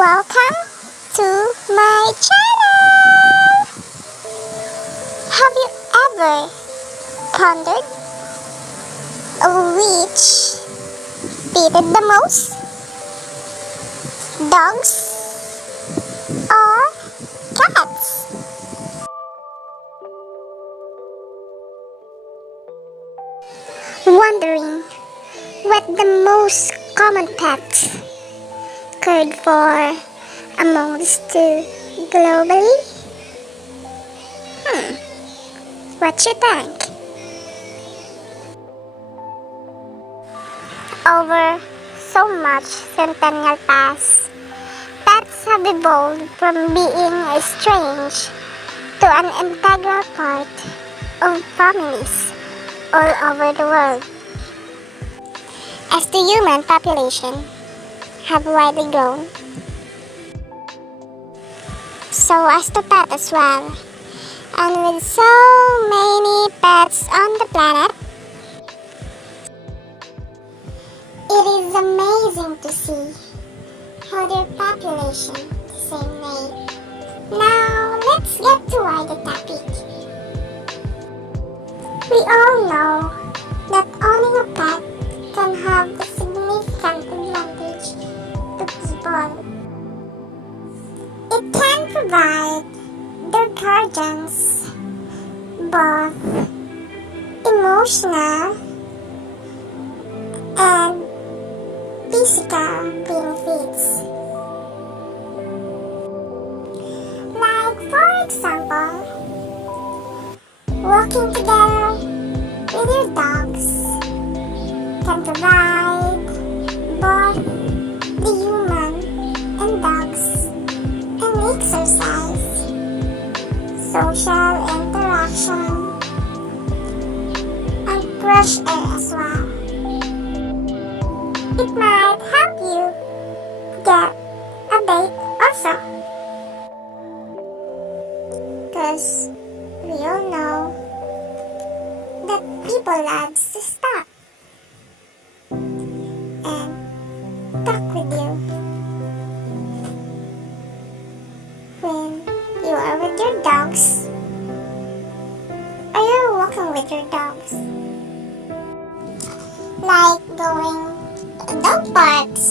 Welcome to my channel! Have you ever pondered which fitted the most? Dogs or cats? Wondering what the most common pet cared for amongst two globally? What you think? Over so much centennial past, pets have evolved from being strange to an integral part of families all over the world. As the human population have widely grown, so as the pet as well. And with so many pets on the planet, it is amazing to see how their population the same way. Now let's get to the topic. We all know that owning a pet can have a significant advantage to people. It can provide their guardians both emotional and physical benefits. Like, for example, walking together with your dogs can provide both the human and dogs an exercise, social interaction, and fresh air as well. It might help you get a date also, because we all know that people love to stop and talk with you when you are with your dogs or you're walking with your dogs. Like going to dog parks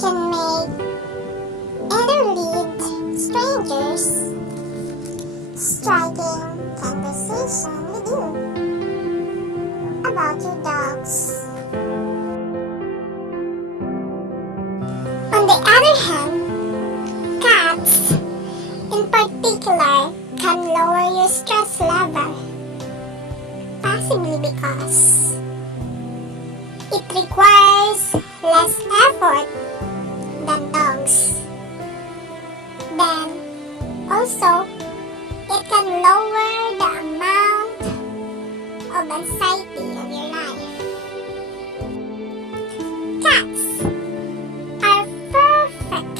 can make elderly strangers striking conversation with you about your dogs. On the other hand, cats in particular can lower your stress level, possibly because it requires less effort than dogs. Then also, it can lower the amount of anxiety of your life. Cats are perfect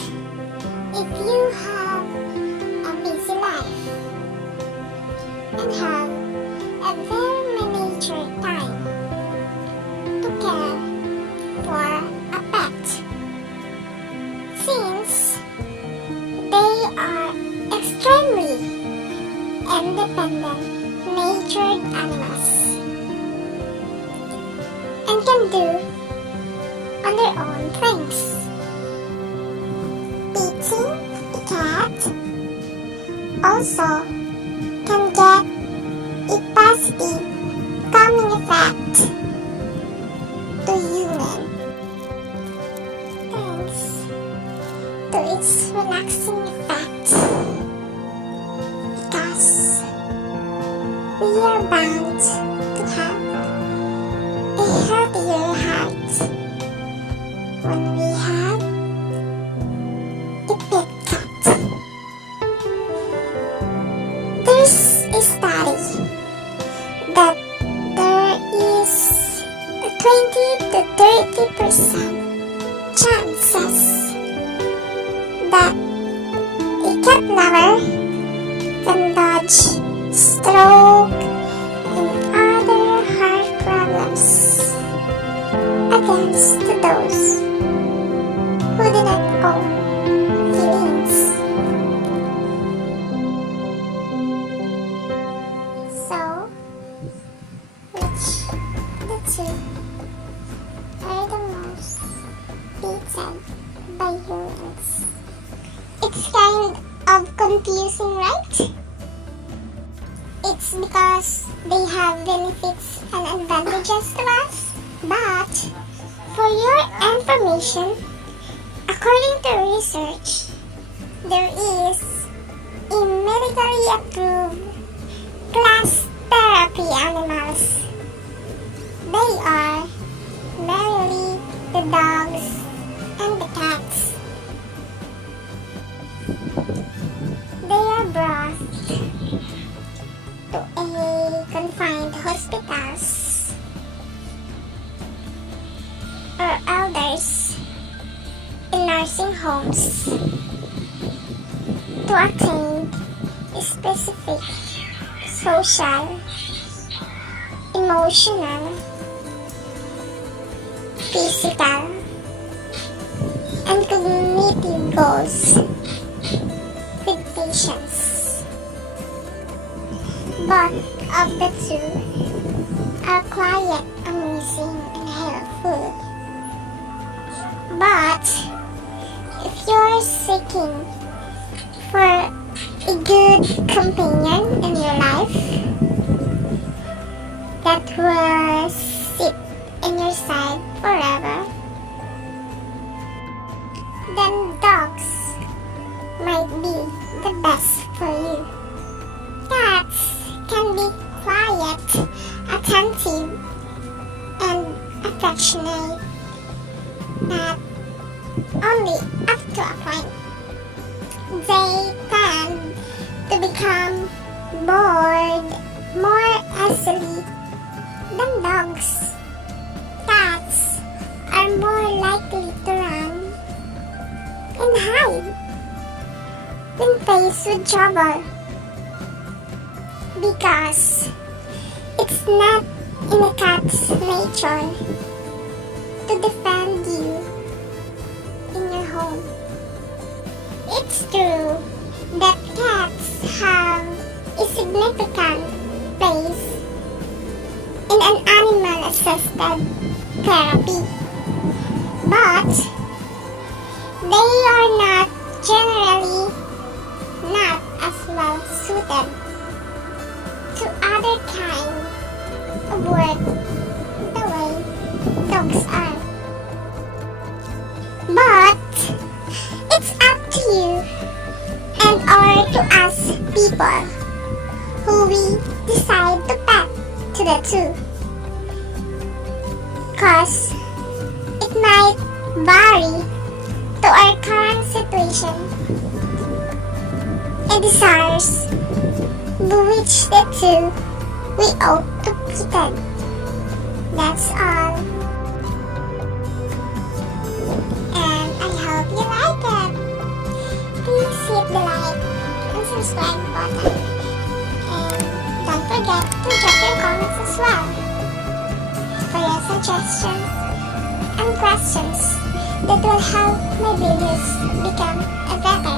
if you have a busy life and have a very miniature time to care for a pet, since they are extremely independent natured animals and can do on their own things. Petting a cat also can get a positive calming effect to human, thanks to its relaxing effect, because we are bound to have a healthier heart when we have a pet cat. There's a study that there is a 20 to 30% chances that a cat lover can dodge stroke and other heart problems against those who do not own implemented by humans. It's kind of confusing, right? It's because they have benefits and advantages to us. But, for your information, according to research, there is a medically approved class therapy animals. They are mainly the dogs and the cats. They are brought to a confined hospitals or elders in nursing homes to attain specific social, emotional, physical, and cognitive goals with patients. Both of the two are quite amazing and helpful. But if you're seeking for a good companion in your life that will sit in your side forever, then dogs might be the best for you. Cats can be quiet, attentive, and affectionate, but only up to a point. They tend to become bored more easily than dogs. Cats are more likely to run and hide when faced with trouble because it's not in a cat's nature to defend you in your home. It's true that cats have a significant place in an animal-assisted therapy, but they are not generally not as well suited to other kinds of work the way dogs are. But it's up to you and or to us people who we decide to pet to the two. Cause it might vary to our current situation and desires which the two we ought to pet. That's all. And I hope you like it. Please hit the like and subscribe button. And don't forget to drop your comments as well for your suggestions and questions that will help my videos become a better